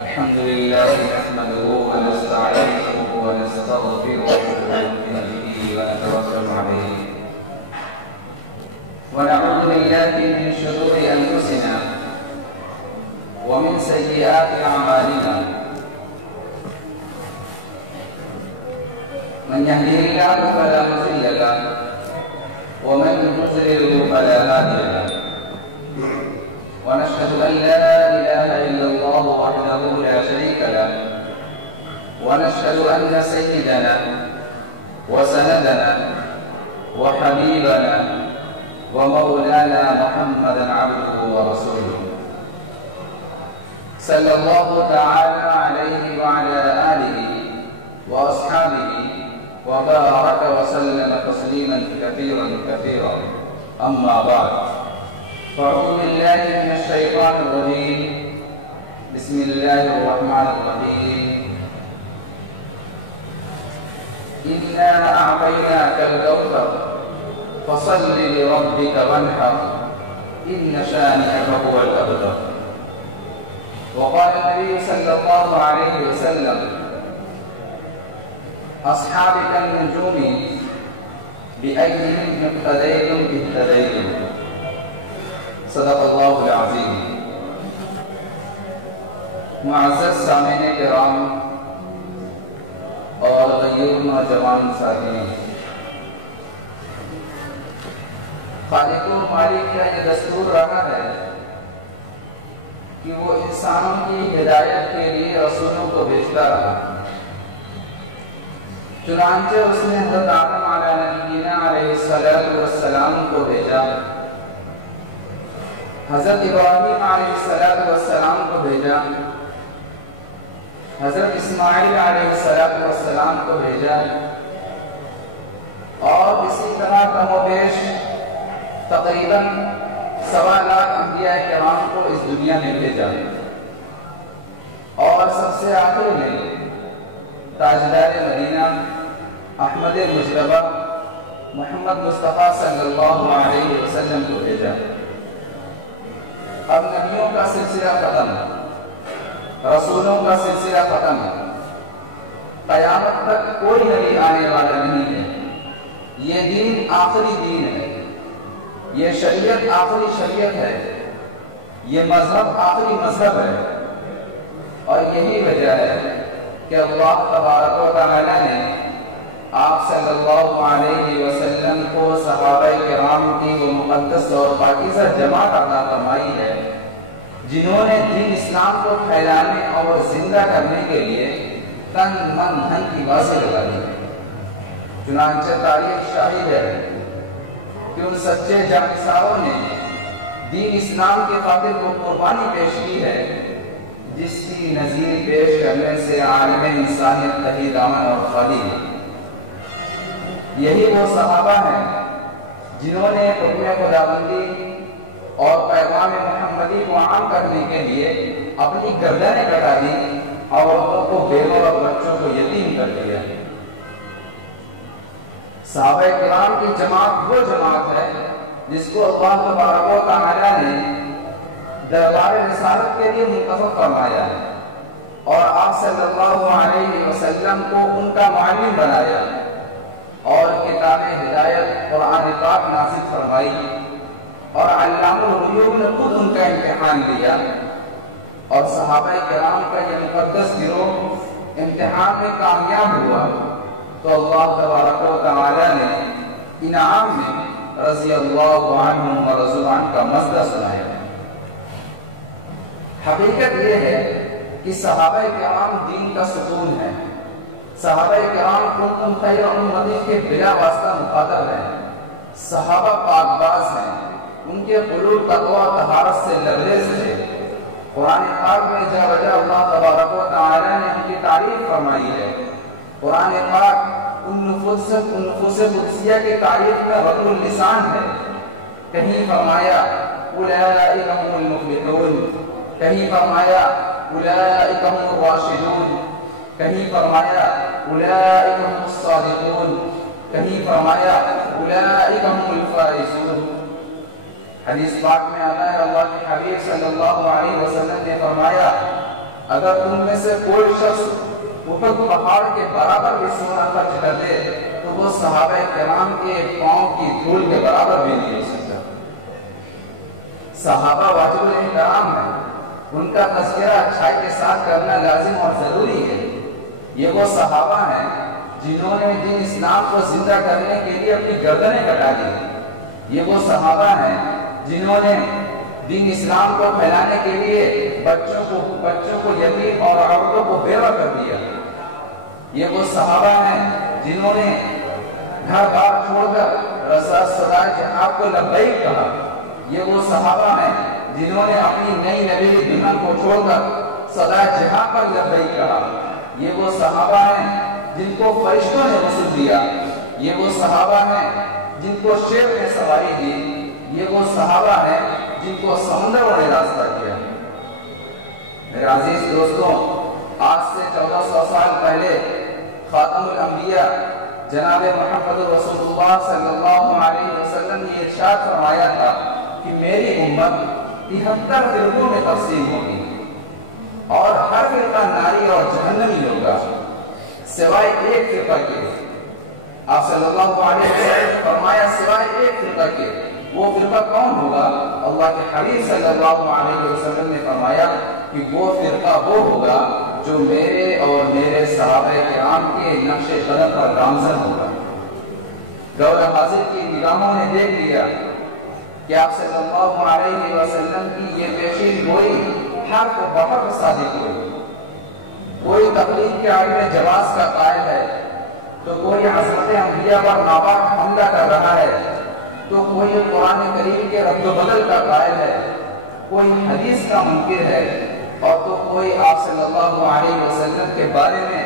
الحمد لله نحمده ونستعينه ونستغفره ونؤمن به ونتوكل عليه ونعوذ بالله من شرور أنفسنا ومن سيئات أعمالنا من يهده الله فلا مضل له ومن يضلل فلا هادي له ونشهد أن لا إله إلا الله وحده لا شريك له ونشهد أن سيدنا وسندنا وحبيبنا ومولانا محمدا عبده ورسوله صلى الله تعالى عليه وعلى آله وأصحابه وبارك وسلم تسليما كثيرا كثيرا أما بعد فأعوذ بالله من الشيطان الرجيم بسم الله الرحمن الرحيم إنا أعطيناك الكوثر فصل لربك وانحر إن شانئك هو الأبتر وقال النبي صلى الله عليه وسلم أصحابي كالنجوم بأيهم اقتديتم اهتديتم صدق اللہ العظیم. معزز سامعین کرام اور غیور نوجوان ساتھیوں، خالق و مالک کا یہ دستور رہا ہے کہ وہ انسانوں کی ہدایت کے لیے رسولوں کو بھیجتا رہا. چنانچہ اس نے حضرت آدم علیہ السلام کو بھیجا، حضرت ابراہیم علیہ السلام کو بھیجا، حضرت اسماعیل علیہ السلام کو بھیجا، اور اسی طرح کم و بیش تقریباً 1.25 لاکھ انبیاء کرام کو اس دنیا میں بھیجا. اور سب سے آخر میں تاجدار مدینہ احمد مجتبی محمد مصطفیٰ صلی اللہ علیہ وسلم کو بھیجا. اب نبیوں کا سلسلہ ختم، رسولوں کا سلسلہ ختم، قیامت تک کوئی نبی آنے والا نہیں ہے. یہ دین آخری دین ہے، یہ شریعت آخری شریعت ہے، یہ مذہب آخری مذہب ہے. اور یہی وجہ ہے کہ اللہ تبارک و تعالی نے آپ صلی اللہ علیہ وسلم کو صحابہ کرام کی وہ مقدس اور پاکیزہ جماعت عطا فرمائی ہے جنہوں نے دین اسلام کو پھیلانے اور زندہ کرنے کے لیے تن من دھن کی بازی لگا دی. چنانچہ تاریخ شاہد ہے کہ ان سچے جانثاروں نے دین اسلام کے خاطر وہ قربانی پیش کی ہے جس کی نظیر پیش کرنے سے عالم انسانیت تہی دامن اور خالی ہے. یہی وہ صحابہ ہیں جنہوں نے حکم خداوندی اور پیغام محمدی کو عام کرنے کے لیے اپنی گردنیں کٹا دی، عورتوں کو بیوہ اور بچوں کو یتیم کر دیا. صحابہ کرام کی جماعت وہ جماعت ہے جس کو اللہ تبارک و تعالی نے دربار رسالت کے لیے منتخب فرمایا اور آپ صلی اللہ علیہ وسلم کو ان کا معلم بنایا اور کتاب ہدایت قرآن پاک نازل فرمائی اور علام الغیوب نے خود ان کا امتحان لیا. اور صحابہ کرام کا یہ مقدس گروہ امتحان میں کامیاب ہوا تو اللہ تبارک و تعالی نے انعام میں رضی اللہ عنہم و رضوا عنہ کا مزدہ سنایا. حقیقت یہ ہے کہ صحابہ کرام دین کا ستون ہے. صحابہ کرام کنتم خیر امت کے بلا واسطہ مخاطب ہیں. صحابہ پاک باز ہیں، ان کے قلوب تقوی طہارت سے لبریز تھے. قرآن پاک میں جا بجا اللہ تبارک و تعالی نے ان کی تعریف فرمائی ہے. قرآن پاک ان نفوس قدسیہ کی تعریف میں رب اللسان ہے. کہیں فرمایا اولئک هم المفلحون، کہیں فرمایا اولئک هم الراشدون، کہیں فرمایا اولئک هم الصادقون، کہیں فرمایا اولئک هم الفائزون. حدیث پاک میں آتا ہے اللہ کے حبیب صلی اللہ علیہ وسلم نے فرمایا اگر تم میں سے کوئی شخص احد پہاڑ کے برابر بھی سونا خرچ کر دے تو وہ صحابہ کرام کے پاؤں کی دھول کے برابر بھی نہیں ہو سکتا۔ صحابہ واجب الاحترام ہیں، ان کا تذکرہ اچھائی کے ساتھ کرنا لازم اور ضروری ہے۔ یہ وہ صحابہ ہیں جنہوں نے دین اسلام کو زندہ کرنے کے لیے اپنی گردنیں کٹا دی۔ یہ وہ صحابہ ہیں جنہوں نے دین اسلام کو پھیلانے کے لیے بچوں کو یتیم اور عورتوں کو بیوہ کر دیا۔ یہ وہ صحابہ ہیں جنہوں نے گھر بار چھوڑ کر سدائے جہاد کو لبیک کہا۔ یہ وہ صحابہ ہیں جنہوں نے اپنی نئی نویلی دلہن کو چھوڑ کر سدائے جہاد پر لبیک کہا۔ یہ وہ صحابہ ہیں جن کو فرشتوں نے غسل دیا۔ یہ وہ صحابہ ہیں جن کو شیر نے سواری دی۔ یہ وہ صحابہ ہیں جن کو سمندروں نے راستہ کیا۔ میرے عزیز دوستوں، آج سے 1400 سال پہلے خاتم الانبیاء جناب محمد رسول اللہ صلی اللہ علیہ وسلم نے ارشاد فرمایا تھا کہ میری امت 73 فرقوں میں تقسیم ہوگی اور ہر فرقہ ناری اور جہنمی ہوگا سوائے ایک فرقہ کے۔ آپ صلی اللہ علیہ وسلم نے فرمایا سوائے ایک فرقہ کے، وہ فرقہ کون ہوگا؟ اللہ کے حبیب صلی اللہ علیہ وسلم نے فرمایا کہ وہ فرقہ وہ ہوگا جو میرے اور میرے صحابہ کرام کے نقش قدم پر گامزن ہوگا۔ گور حاضر کی نگاہوں نے دیکھ لیا کہ آپ صلی اللہ علیہ وسلم کی یہ پیشین گوئی حرف بحرف صادق ہوئی۔ کوئی تقلید کے آگے جواز کا قائل ہے تو کوئی عظمت انبیاء پر ناپاک حملہ کر رہا ہے، تو کوئی قرآن کریم کے رد و بدل کا قائل ہے، کوئی حدیث کا منکر ہے، اور تو کوئی آپ صلی اللہ علیہ وسلم کے بارے میں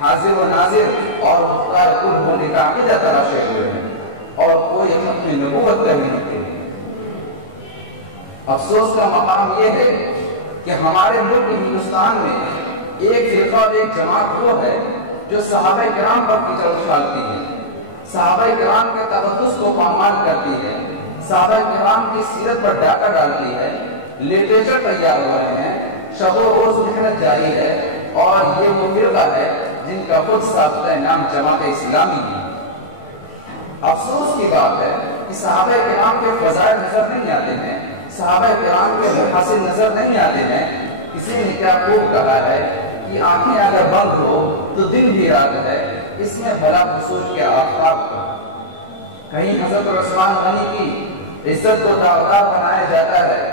حاضر و ناظر اور مختار کل ہونے کا عقیدہ تراشے ہوئے ہیں، اور کوئی ختم نبوت کا بھی منکر ہے۔ افسوس کا مقام یہ ہے کہ ہمارے ملک ہندوستان میں ایک فرقہ اور ایک جماعت وہ ہے جو صحابہ کرام پر کیچڑ اچھالتی ہے، صحابہ کرام کے تقدس کو پامال کرتی ہے، صحابہ کرام کی سیرت پر ڈاکہ ڈالتی ہے، لٹریچر تیار ہو رہے ہیں، شب و روز محنت جاری ہے، اور یہ وہ فرقہ ہے جن کا خود ساختہ نام جماعت اسلامی ہے۔ افسوس کی بات ہے کہ صحابہ کرام کے فضائل نظر نہیں آتے ہیں، صحابہ کرام کے محاسن نظر نہیں آتے ہیں۔ کسی نے کیا خوب کہا ہے کہ آنکھیں اگر بند ہو تو دن بھی رات ہے، اس میں بھلا قصور کے آفتاب کا۔ کہیں حضرت عثمان غنی کی عزت کو داغدار بنایا جاتا ہے۔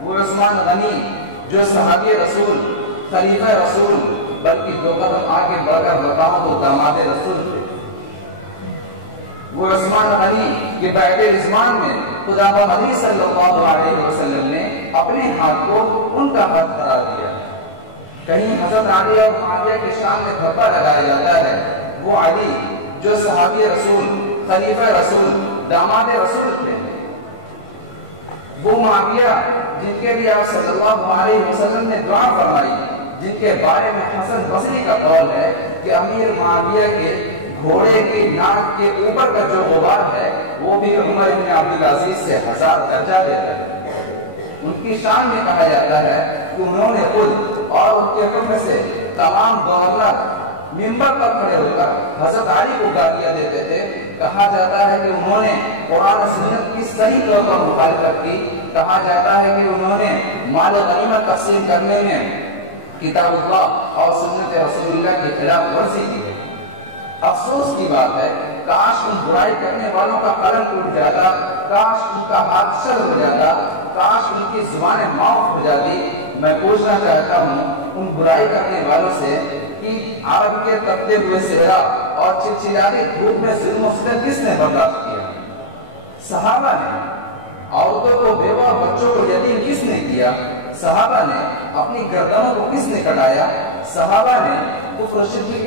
وہ عثمان غنی جو صحابی رسول، خلیفہ رسول، بلکہ دو قدم آگے بڑھ کر بتاؤں تو داماد رسول تھے۔ وہ عثمان غنی کے بیعت رضوان میں خدا بندی صلی اللہ علیہ وسلم نے اپنے ہاتھ کو ان کا ہاتھ قرار دیا۔ کہیں حضرت علی اور معاویہ کے شان میں دھبا لگایا جاتا ہے۔ وہ علی جو صحابی رسول، خلیفہ رسول، داماد رسول تھے، وہ معاویہ جن کے لیے آپ صلی اللہ علیہ وسلم نے دعا فرمائی، جن کے بارے میں حسن بصری کا قول ہے کہ امیر معاویہ کے گھوڑے کی ناک کے اوپر کا جو غبار ہے وہ بھی عمر بن عبدالعزیز سے 1000 درجہ دیتا ہے۔ ان کی شان میں کہا جاتا ہے کہ انہوں نے خود اور ان کے حکم سے تمام گورنر منبر پر کھڑے ہو کر حضرت علی کو گالیاں دیتے تھے۔ کہا جاتا ہے کہ انہوں نے قرآن و سنت کی صحیح طور پر مخالفت کی۔ کہا جاتا ہے کہ انہوں نے مال غنیمت تقسیم کرنے میں کتاب اللہ اور سنت رسول اللہ کی خلاف ورزی کی۔ افسوس کی بات ہے، کاش ان برائی کرنے والوں کا قلم ٹوٹ جاتا، کاش ان کا ہاتھ شل ہو جاتا، کاش ان کی زبانیں معاف ہو جاتی۔ میں پوچھنا چاہتا ہوں ان برائی کرنے والوں سے کہ عرب کے تپتے ہوئے صحرا اور چلچلاتی دھوپ میں ظلم و ستم کس نے برداشت کیا؟ صحابہ نے۔ عورتوں کو بیوہ اور بچوں کو یتیم کس نے کیا؟ صحابہ نے۔ اپنی گردنوں کو کس نے کٹایا؟ صحابہ نے۔ کفر شرک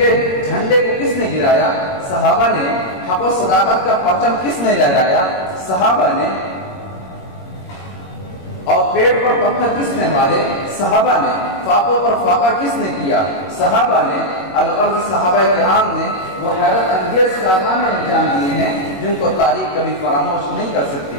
کے جھنڈے کو کس نے گرایا؟ صحابہ نے۔ حق و صداقت کا پرچم کس نے لہرایا؟ صحابہ نے۔ اور پیٹ پر پتھر کس نے مارے؟ صحابہ نے۔ فاقوں پر فاقہ کس نے کیا؟ صحابہ نے۔ الغرض صحابہ کرام نے وہ حیرت انگیز کارنامے انجام دیے ہیں جن کو تاریخ کبھی فراموش نہیں کر سکتی۔